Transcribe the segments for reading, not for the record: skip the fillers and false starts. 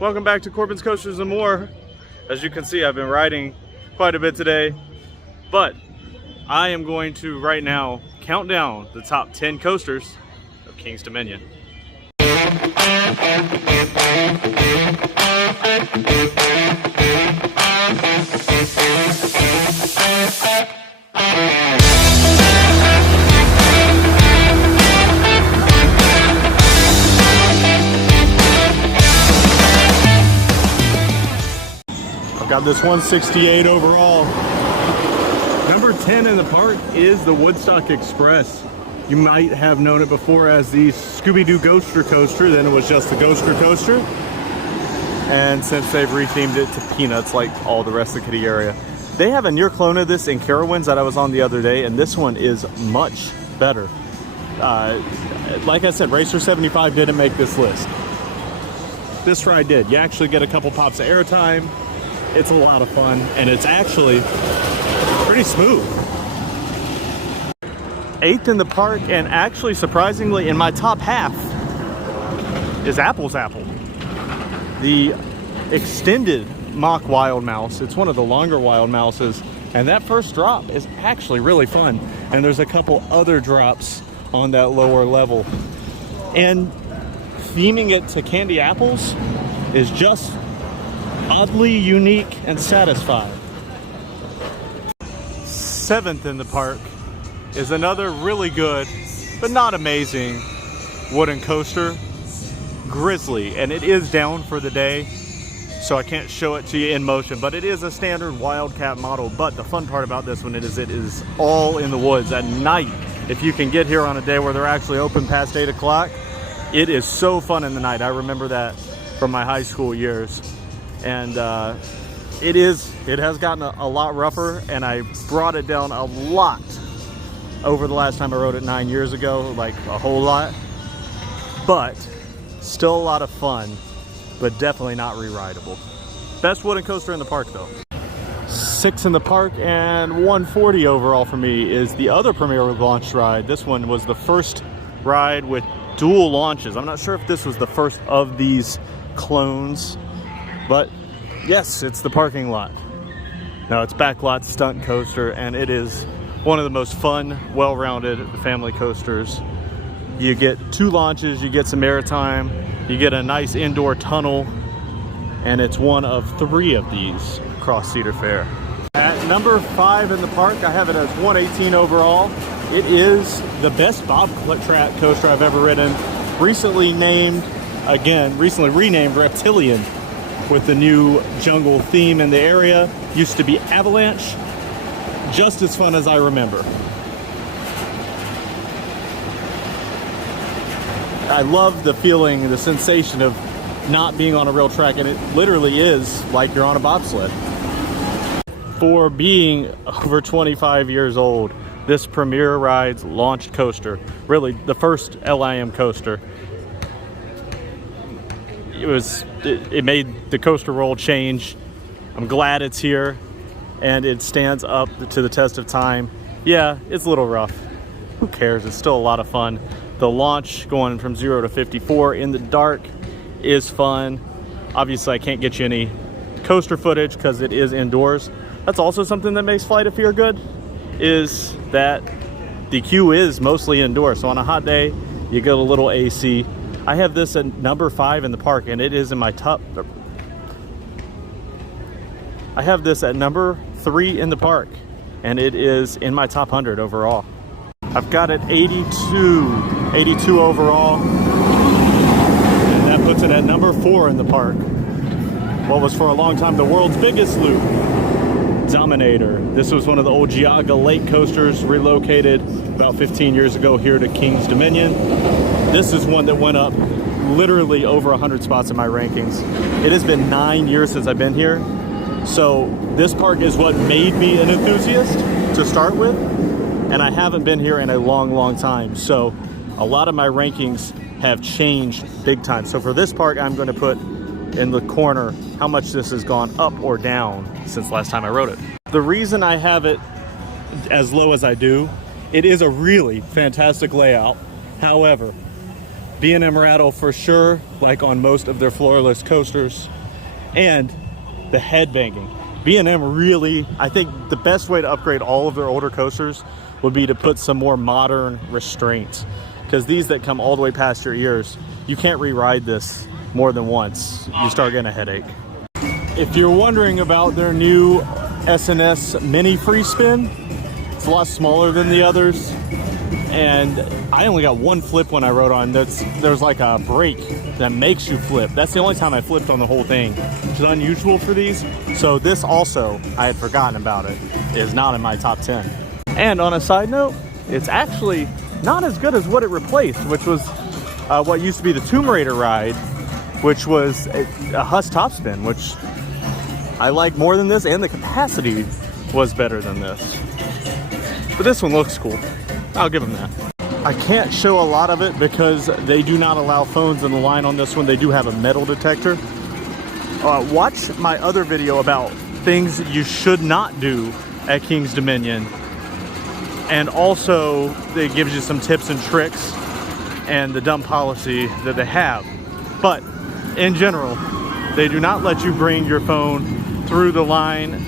Welcome back to Corbin's Coasters and More. As you can see, I've been riding quite a bit today, but I am going to right now count down the top 10 coasters of King's Dominion. Got this 168 overall. Number 10 in the park is the Woodstock Express. You might have known it before as the Scooby-Doo Ghoster Coaster, then it was just the Ghoster Coaster. And since they've rethemed it to Peanuts like all the rest of the kiddie area. They have a near clone of this in Carowinds that I was on the other day, and this one is much better. Like I said, Racer 75 didn't make this list. This ride did. You actually get a couple pops of airtime. It's a lot of fun, and it's actually pretty smooth. 8th in the park, and actually surprisingly in my top half is Apple's Apple. The extended mock Wild Mouse. It's one of the longer Wild Mouses, and that first drop is actually really fun. And there's a couple other drops on that lower level. And theming it to candy apples is just oddly unique and satisfying. 7th in the park is another really good, but not amazing, wooden coaster, Grizzly, and it is down for the day, so I can't show it to you in motion, but it is a standard Wildcat model. But the fun part about this one is it is all in the woods at night. If you can get here on a day where they're actually open past 8 o'clock, it is so fun in the night. I remember that from my high school years. And it has gotten a lot rougher, and I brought it down a lot over the last time I rode it 9 years ago, like a whole lot. But still a lot of fun, but definitely not re-rideable. Best wooden coaster in the park though. 6 in the park and 140 overall for me is the other Premier launch ride. This one was the first ride with dual launches. I'm not sure if this was the first of these clones, but yes, it's the parking lot. Now it's backlot stunt coaster, and it is one of the most fun, well-rounded family coasters. You get 2 launches, you get some airtime, you get a nice indoor tunnel, and it's one of 3 of these across Cedar Fair. At number 5 in the park, I have it as 118 overall. It is the best bobcat coaster I've ever ridden. Recently renamed Reptilian, with the new jungle theme in the area. Used to be Avalanche. Just as fun as I remember. I love the feeling, the sensation of not being on a real track, and it literally is like you're on a bobsled. For being over 25 years old, this Premier Rides launched coaster, really the first LIM coaster, it made the coaster world change. I'm glad it's here, and it stands up to the test of time. Yeah, it's a little rough. Who cares? It's still a lot of fun. The launch going from 0 to 54 in the dark is fun. Obviously, I can't get you any coaster footage because it is indoors. That's also something that makes Flight of Fear good, is that the queue is mostly indoors. So on a hot day, you get a little AC. I have this at number 5 in the park, and it is in my top. I have this at number 3 in the park, and it is in my top 100 overall. I've got it 82 overall, and that puts it at number 4 in the park. What was for a long time the world's biggest loop, Dominator. This was one of the old Geauga Lake coasters, relocated about 15 years ago here to King's Dominion. This is one that went up literally over 100 spots in my rankings. It has been 9 years since I've been here, so this park is what made me an enthusiast to start with, and I haven't been here in a long time, so a lot of my rankings have changed big time. So for this park, I'm going to put in the corner how much this has gone up or down since last time I rode it. The reason I have it as low as I do, it is a really fantastic layout. However, B&M rattle for sure, like on most of their floorless coasters. And the head banging. B&M really, I think the best way to upgrade all of their older coasters would be to put some more modern restraints. Because these that come all the way past your ears, you can't re-ride this more than once. You start getting a headache. If you're wondering about their new S&S Mini Free Spin, it's a lot smaller than the others. And I only got one flip when I rode on. There's like a brake that makes you flip. That's the only time I flipped on the whole thing, which is unusual for these. So this also, I had forgotten about it, is not in my top 10. And on a side note, it's actually not as good as what it replaced, which was what used to be the Tomb Raider ride, which was a Huss topspin, which I like more than this, and the capacity was better than this. But this one looks cool. I'll give them that. I can't show a lot of it because they do not allow phones in the line on this one. They do have a metal detector. Watch my other video about things you should not do at King's Dominion. And also, it gives you some tips and tricks and the dumb policy that they have. But in general, they do not let you bring your phone through the line.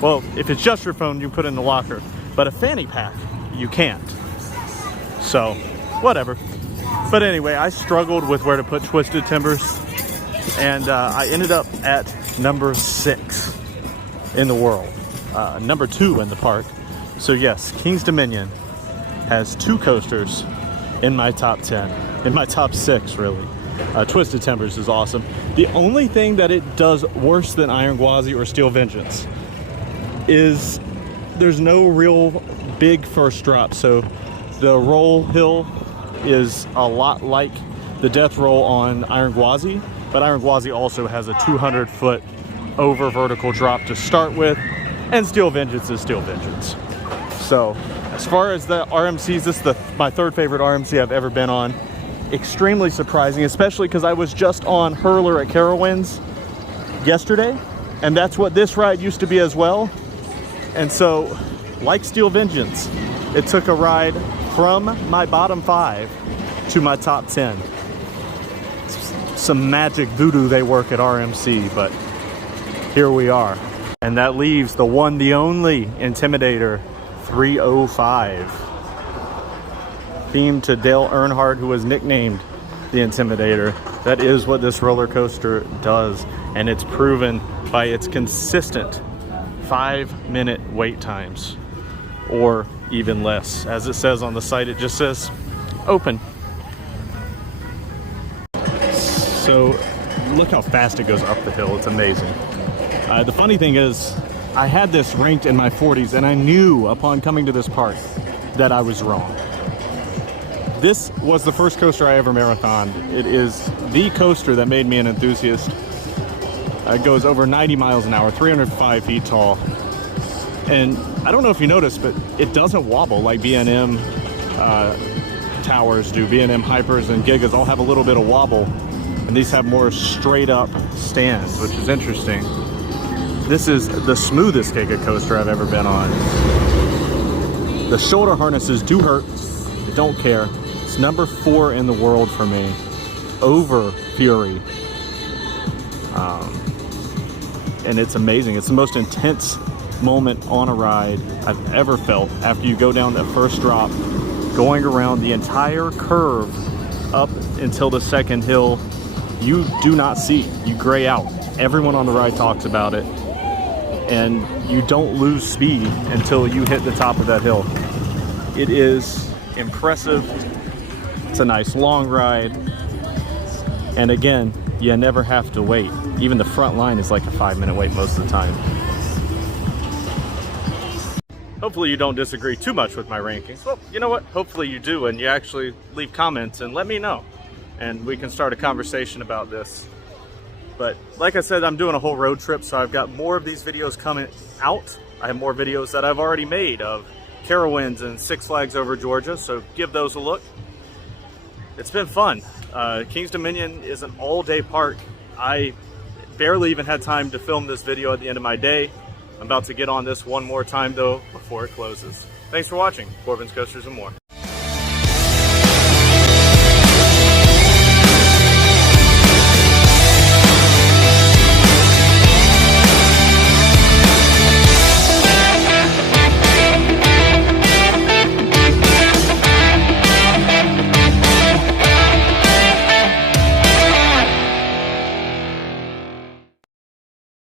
Well, if it's just your phone, you put it in the locker. But a fanny pack, you can't. So, whatever. But anyway, I struggled with where to put Twisted Timbers, and I ended up at number 6 in the world, number 2 in the park. So yes, King's Dominion has 2 coasters in my top 10, in my top 6 really. Twisted Timbers is awesome. The only thing that it does worse than Iron Gwazi or Steel Vengeance is there's no real big first drop. So the roll hill is a lot like the death roll on Iron Gwazi, but Iron Gwazi also has a 200-foot over vertical drop to start with, and Steel Vengeance is Steel Vengeance. So as far as the RMCs, this is my 3rd favorite RMC I've ever been on. Extremely surprising, especially because I was just on Hurler at Carowinds yesterday, and that's what this ride used to be as well. And so, like Steel Vengeance, it took a ride from my bottom 5 to my top 10. Some magic voodoo they work at RMC, but here we are. And that leaves the one, the only Intimidator 305. Themed to Dale Earnhardt, who was nicknamed the Intimidator. That is what this roller coaster does, and it's proven by its consistent 5-minute wait times, or even less. As it says on the site, it just says open. So look how fast it goes up the hill. It's amazing. The funny thing is, I had this ranked in my 40s, and I knew upon coming to this park that I was wrong. This was the first coaster I ever marathoned. It is the coaster that made me an enthusiast. It goes over 90 miles an hour, 305 feet tall. And I don't know if you noticed, but it doesn't wobble like B&M towers do. B&M Hypers and Gigas all have a little bit of wobble, and these have more straight up stands, which is interesting. This is the smoothest Giga coaster I've ever been on. The shoulder harnesses do hurt. I don't care. It's number 4 in the world for me, over Fury. And it's amazing. It's the most intense moment on a ride I've ever felt. After you go down that first drop, going around the entire curve up until the second hill, you do not see. You gray out. Everyone on the ride talks about it. And you don't lose speed until you hit the top of that hill. It is impressive. It's a nice long ride. And again, you never have to wait. Even the front line is like a 5-minute wait most of the time. Hopefully you don't disagree too much with my rankings. Well, you know what? Hopefully you do, and you actually leave comments and let me know. And we can start a conversation about this. But like I said, I'm doing a whole road trip, so I've got more of these videos coming out. I have more videos that I've already made of Carowinds and Six Flags Over Georgia, so give those a look. It's been fun. King's Dominion is an all-day park. I barely even had time to film this video at the end of my day. I'm about to get on this one more time though before it closes. Thanks for watching Corbin's Coasters and More.